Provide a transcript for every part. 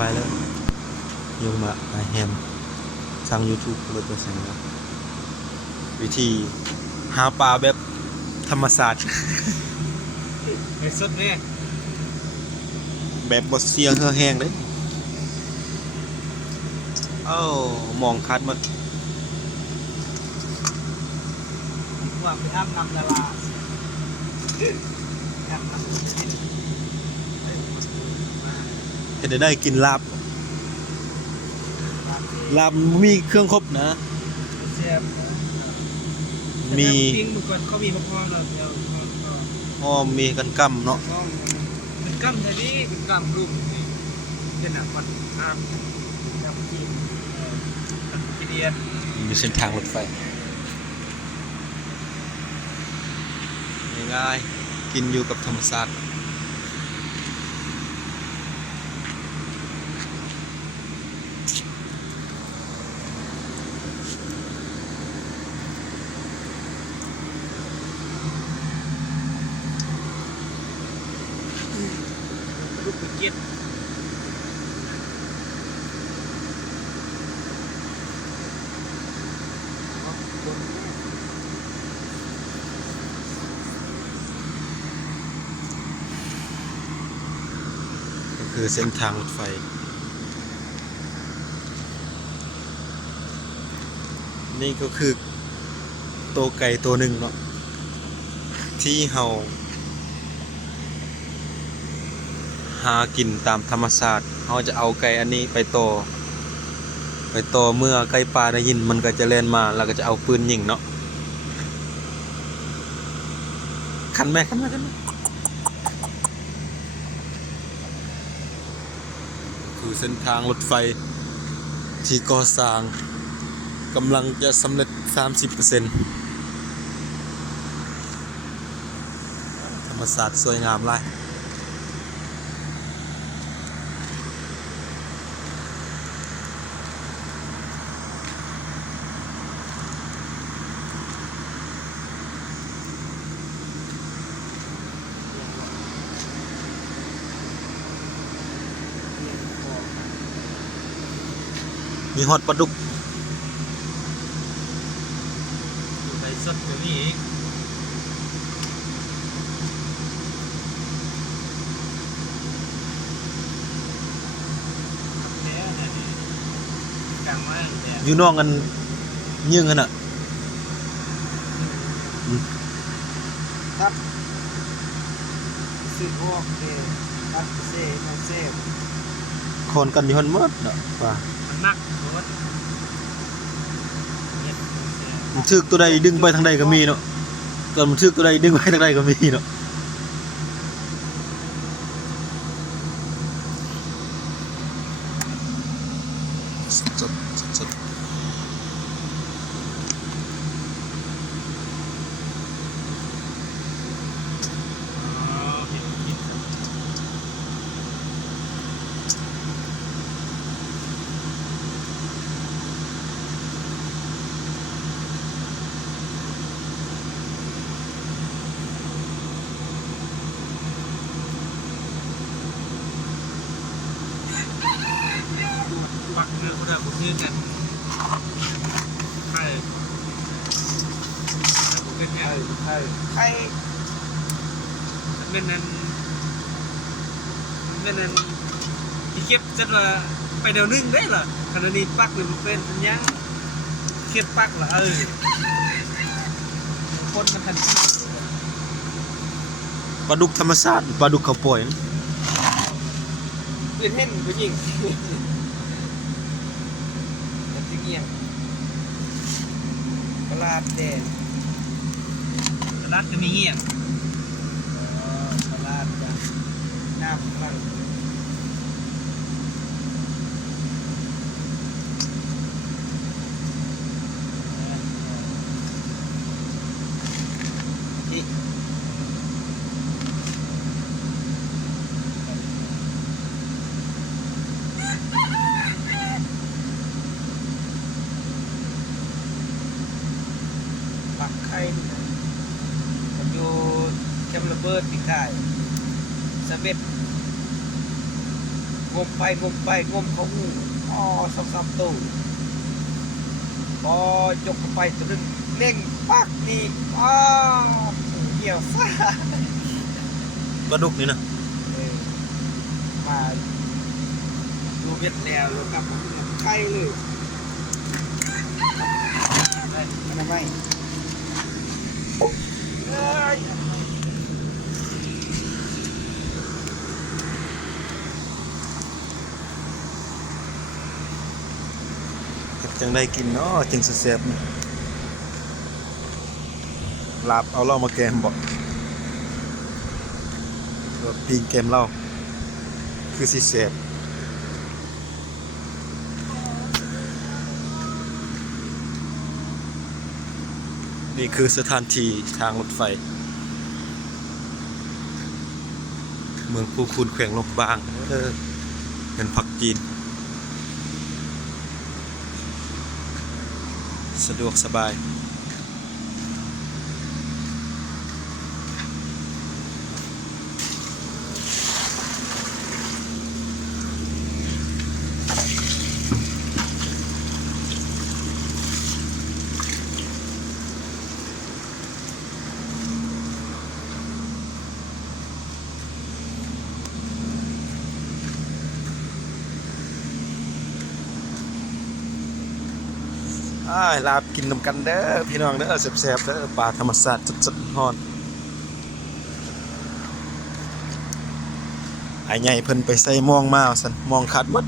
บายเลยยงมาแฮมสร้าง YouTube เปิดตัวแสงวิธีหาปลาแบบธรรมศาสตร์ ไอ้สุดเนี่ย แบบบดเสียงแห้งเลยเอ้ามองคัดมัน ว่าไปอาบน้ำละลาอาบน้ำ จะได้กินลาบมีเครื่องครบนะ เสียบ มี ปิ้งเมื่อก่อนเขามีมะพร้าวแล้วเดี๋ยวก็ อ้อมมีกันกำเนาะ เป็นกำแท้นี้เป็นกำรูปนี่เป็นหนังมันอาบกำจีนกิเดียน มีเส้นทางรถไฟง่ายๆกินอยู่กับธรรมศาสตร์รูปเป็นเกียรติ ก็คือเส้นทางรถไฟนี่ก็คือตัวไก่ตัวหนึ่งเนาะที่เฮาหากินตามธรรมชาติเฮาจะเอาไก่อันนี้ไปต่อเมื่อไก่ป่าได้ยินมันก็จะเล่นมาแล้วก็จะเอาปืนยิงเนาะคันแม่คือเส้นทางรถไฟที่ก่อสร้างกำลังจะสำเร็จ 30% ธรรมศาสตร์สวยงามหลายมีฮอดปลาดุก ไอ้สุดตัวนี้อีกแท้เนี่ยนี่กลางไม้เนี่ย อยู่นอกกันยื่งกันอ่ะ ครับซื้อพวกตัดเซ่มาเซ่ คนกันอยู่ฮอนหมดเนาะป่า มันนักรถเนี่ย มันทึกตัวใดดึงไปทางใดก็มีเนาะตอนมันทึกตัวใดดึงไปทางใดก็มีเนาะสดปักเนื้อเขาได้ผมชื่อกันใช่เป็นไงใครเป็นนั้นที่เก็บจัดว่าไปเดี๋ยวนึงได้เหรอขณะนี้ปักหรือมันเป็นยังเก็บปักเหรอคนมันทันที ปลาดุกธรรมชาติปลาดุกเขาปล่อยนะ เป็นเห็นผู้หญิงแต่ที่เงียบตลาดแดงตลาดก็ไม่เงียบตลาดจะน้ำกลางนี่ปักไข่มันอยู่แคมป์ระเบิดปีกไก่สเบ็ดว มไปงมไปงมเขางูอ๋อซ้ำๆตู้พอยกเข้าไปตัวนึงเน่งปักนี่อ้าวเหี่ยวซ่า ปลาดุกนี่นะ มาดูเบ็ดแล้วแล้วกลับมาไข่เลยได้ไม่ไม่เอ้ย เฮ็ดจังได้กินเนาะจึงสิแซ่บนี่ลาบเอาเหล้ามาแกมบ่ก็ปิ้งแกมเหล้าคือสิแซ่บนี่คือสถานที่ทางรถไฟเมืองภูคูนแขวงลำปางเป็นผักจีนสะดวกสบายลาบกินนำกันเด้อพี่น้องเด้อแซ่บๆเด้อปลาธรรมชาติสดๆฮ้อนไอ้ใหญ่เพิ่นไปใส่มองมาซั่นมองขาดหมด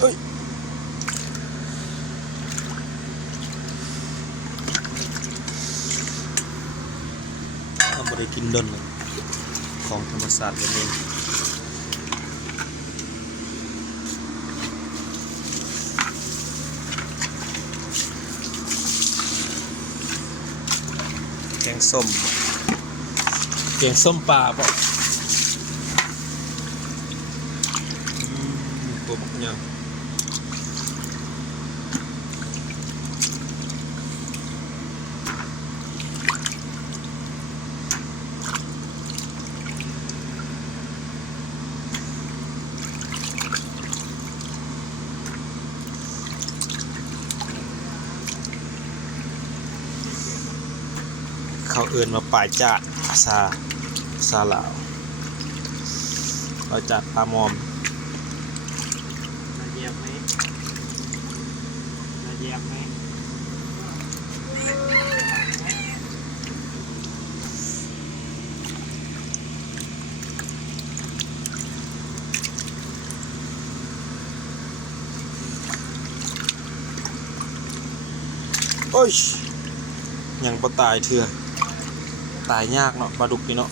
เอ้ยบ่ได้กินดนเลยของธรรมชาติแบบนี้แกงส้มปลาบ่ตัวบักยาวเขาเอิ้นมาป่ายจาดซาลาวป่ายจาดปลามอมมาเหยียบไหมมาเหยียบไหม โอ้ยยังบ่ตายเถื่อตายยากเนาะปลาดุกนี่เนาะ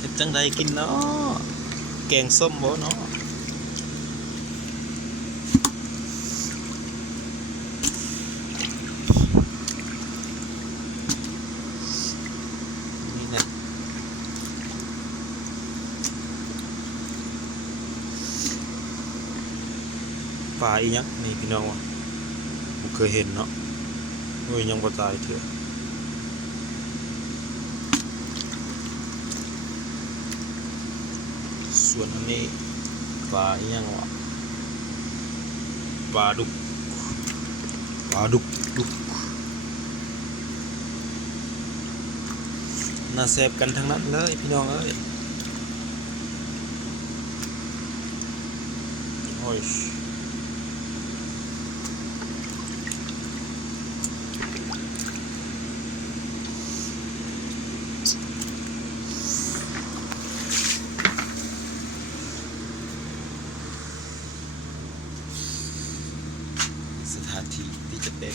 เฮ็ดจังไดกินเนาะแกงส้มบ่เนาะนี่แหละปลาอีหยังนี่พี่น้องวะบ่เคยเห็นเนาะโอ้ยยังบ่ตายเถื่อส่วนอันนี้ปลาอีหยังวะปลาดุกน่าแซ่บกันทั้งนั้นเลยพี่น้องเอ้ยโอ้ย สถานที่ที่จะเป็น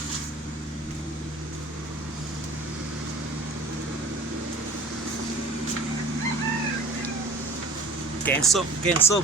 แกงส้ม